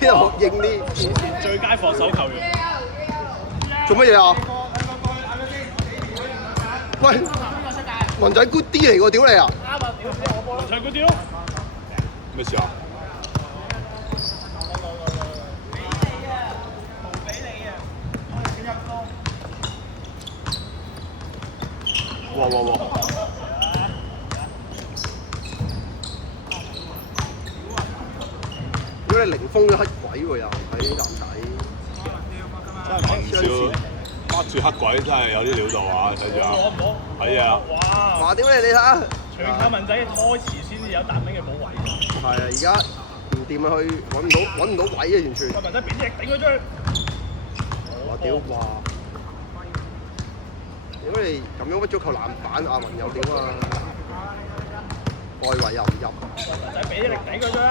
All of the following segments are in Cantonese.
之後應啲最佳防守球員。做乜嘢啊？喂，雲仔 good 啲嚟喎，屌你啊！雲仔 good 啲咯。咩事啊？哇！如果你零封咗黑鬼喎，又喺男仔，真係唔少，bắt住黑鬼真係有啲料到啊！睇住啊，係啊！哇！屌你睇下，全靠文仔嘅拖詞先至有達明嘅冇位。係啊，而家唔掂啊，去揾唔到位啊，完全。文仔扁隻頂佢出去。我屌哇！如果你咁樣屈足球籃板，阿文有料啊！外圍又唔入。文仔俾啲力頂佢出啦！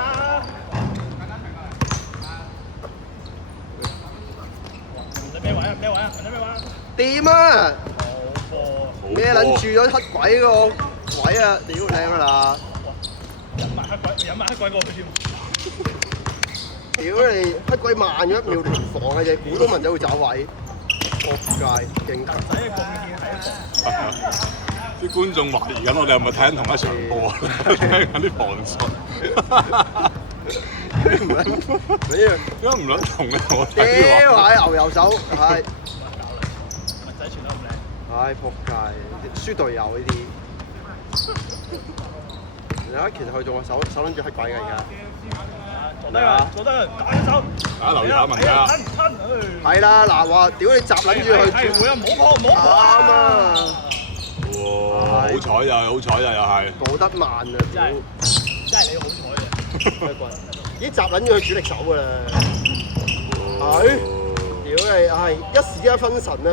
咩位啊？咩位啊？文仔咩位啊？掂啊！好波。咩撚住咗黑鬼個位啊！屌靚啊啦！引埋黑鬼過去添。屌你黑鬼慢咗1秒聯防嘅啫，估到文仔會走位，撲街勁強！仔嘅貢獻係啊！啲觀眾懷疑緊我哋係咪睇緊同一場波啊？睇緊啲防守。唔撚，你點解唔撚同嘅我屌睇話？係牛油手，係文仔傳得咁靚。唉撲街，輸隊友呢啲。而家其實佢仲話手撚住黑鬼㗎而家。做得啊！做得，打一手。大家留意下文仔啊！係啦，嗱話屌你集撚住佢，係會啊！唔好破，唔好破啱啊！哇！好彩呀，好彩呀，又係。冇得慢啊！屌，真係你好彩嘅。已經集撚咗佢主力手㗎啦。係，屌你係一時之間分神啊！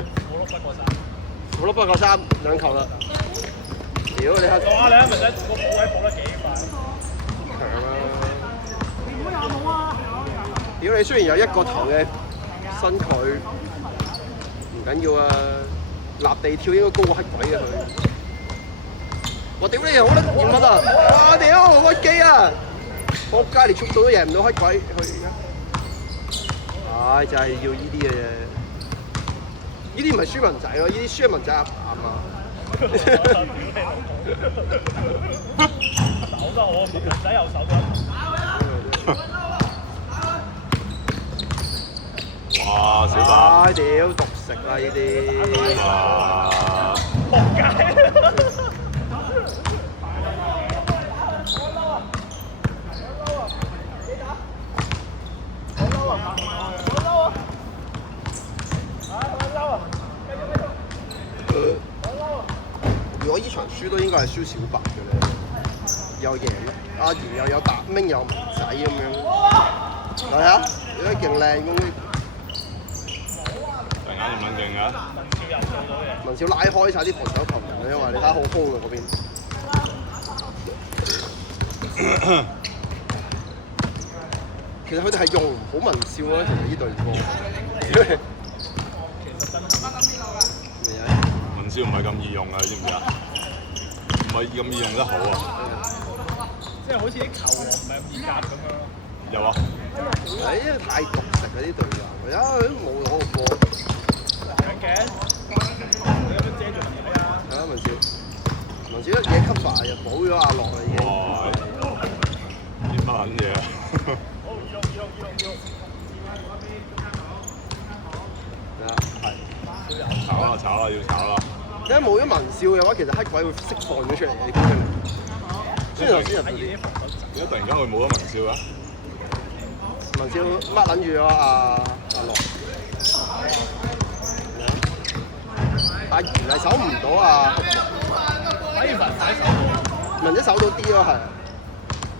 冇碌不過3，2球啦！屌你黑！哇！你睇文仔個補位補得幾快？強啊！屌你雖然有一個頭嘅身距，唔緊要啊！立地跳應該高過黑鬼嘅佢。我屌你好撚嚴乜啊！哇屌好屈機啊！撲街連速度都贏唔到黑鬼佢而家。唉，就係要依啲嘅啫。依啲唔係輸文仔咯，依啲輸文仔阿爸啊嘛。手得我，文仔又手得。哇！小白。唉屌獨食啦依啲。哇！撲街！如果依場輸都應該係輸小白嘅咧，又贏阿賢又有達明又唔使咁樣，係啊，你都勁靚咁。突然間咁撚勁啊！文少又做到嘅。文少拉開晒啲防守球員啊，因為你睇下好空啊嗰邊。其實佢哋係用唔好文少咯，其實呢隊波。其實真係。文少唔係咁易用啊，你知唔知啊？唔係咁易用得好啊！即係好似啲球王唔係咁易夾咁樣咯。有啊，係因為太獨食啊啲隊友，啊都冇攞個波。搶鏡，你有冇遮住人哋啊？係啊，文少一嘢 cover 又補咗阿樂啦已經。哇！啲乜撚嘢啊？好，要。係。炒啦，要炒啦！因為冇咗文少嘅話，其實黑鬼會釋放咗出嚟嘅啲攻擊力。雖然頭先入到啲，點解突然間佢冇咗文少啊？文少乜撚住咗阿樂，阿源係守唔到啊！反而文仔手文仔守到啲咯，係，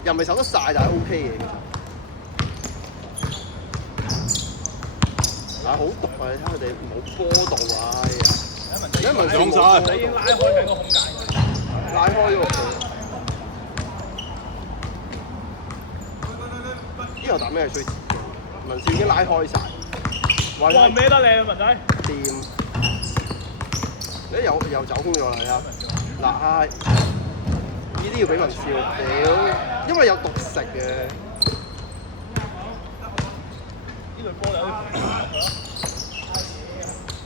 又唔係守得晒，但係 OK 嘅。但係好毒啊！你睇佢哋冇波度啊！哎呀，因為文少冇波已經拉開緊個空間。拉開咗佢。呢球打咩係衰？文少已經拉開晒。哇！孭得你啊，文仔。掂。你又走空咗啦，你睇。嗱，呢啲要俾文少，屌，因為有獨食嘅。呢隊波有啲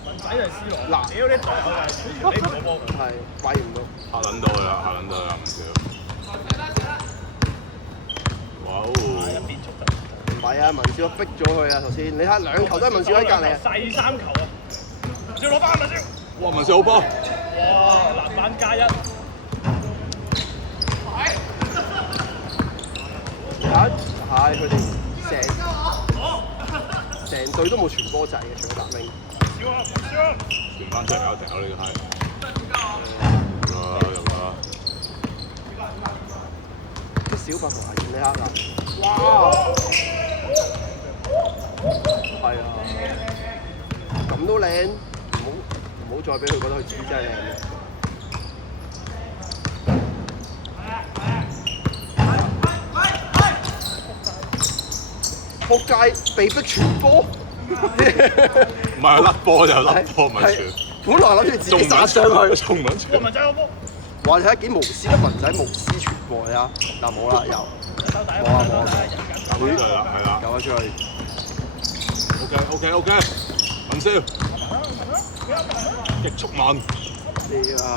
文仔就係 C 羅。嗱，屌你隊友係你唔好波佢。係，威唔到。嚇撚到佢啦，文少！哇哦！一邊速就。唔係啊，文少逼咗佢啊！頭先你睇下兩球都係文少喺隔離啊！細3球啊！要攞翻文少。哇！文少好波！哇！籃板加1。係佢哋成隊都冇傳波仔嘅，除咗達明。傳翻出嚟有掉呢個係。入啦！啲小白同阿源你睇下，哇！係啊，咁都靚，唔好再俾佢覺得佢自己真係靚嘅。仆街被逼傳波，唔係甩波就甩波，唔係傳。本來諗住自己殺上去，衝唔撚文仔好波。哇！你睇下幾無私得文仔無私傳播你啊！嗱冇啦，有冇啊！出嚟啦，係啦，有啊出去。OK，文少，極速慢。屌啊！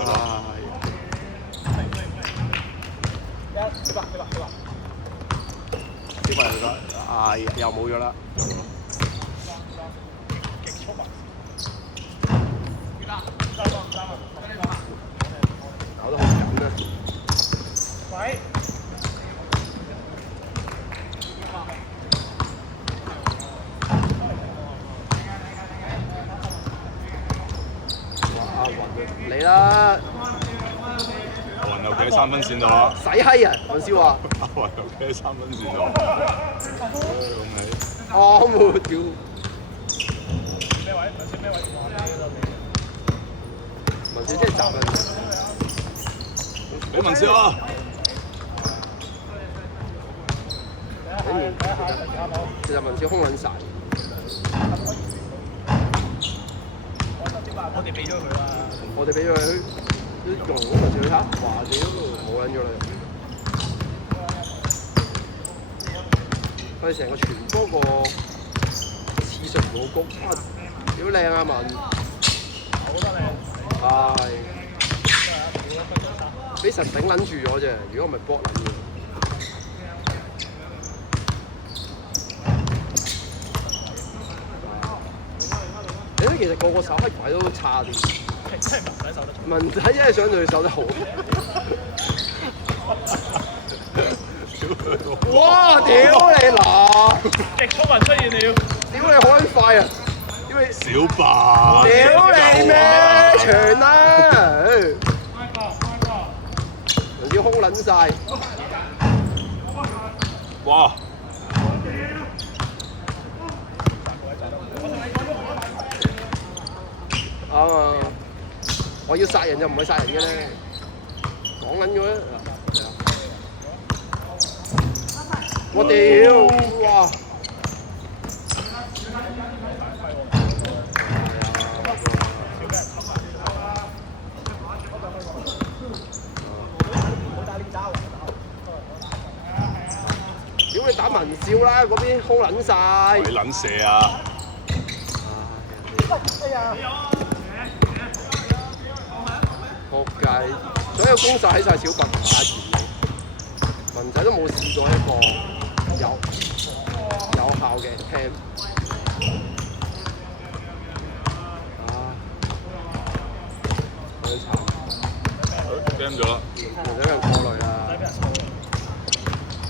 呢個嚟得，唉，又冇咗啦。極速啊！搞得好緊啊！喂！哇！雲嚟啦！雲又企喺3分線度啦！使閪啊！文少話。阿雲又企喺3分線度。恭喜！哦，冇屌！咩位？文少咩位？文少真係雜啊！俾文少啊！其實文少空撚晒。我哋俾咗佢啦。我哋俾咗佢，都用咗文少去嚇，話你都冇撚咗啦。佢哋成個傳波個次數好高，哇！屌靚啊文！我覺得靚。係。俾神頂撚住咗啫，如果唔係搏撚嘅。你睇其實個手黑鬼都差啲。真係文仔守得。文仔真係想對佢守得好。哇！屌你嗱！極速文出現了。屌你好撚快啊！屌你！小白！屌你咩長啊！文少空撚晒。哇！嘛，我要殺人就唔會殺人嘅咧，講緊嘅咩？我屌！哇！屌你打文少啦，嗰邊空撚晒。鬼撚射啊！仆街！所有攻勢喺晒小白同打前面，文仔都冇試過一個有效嘅 cam。好慘！game 咗啦。或者人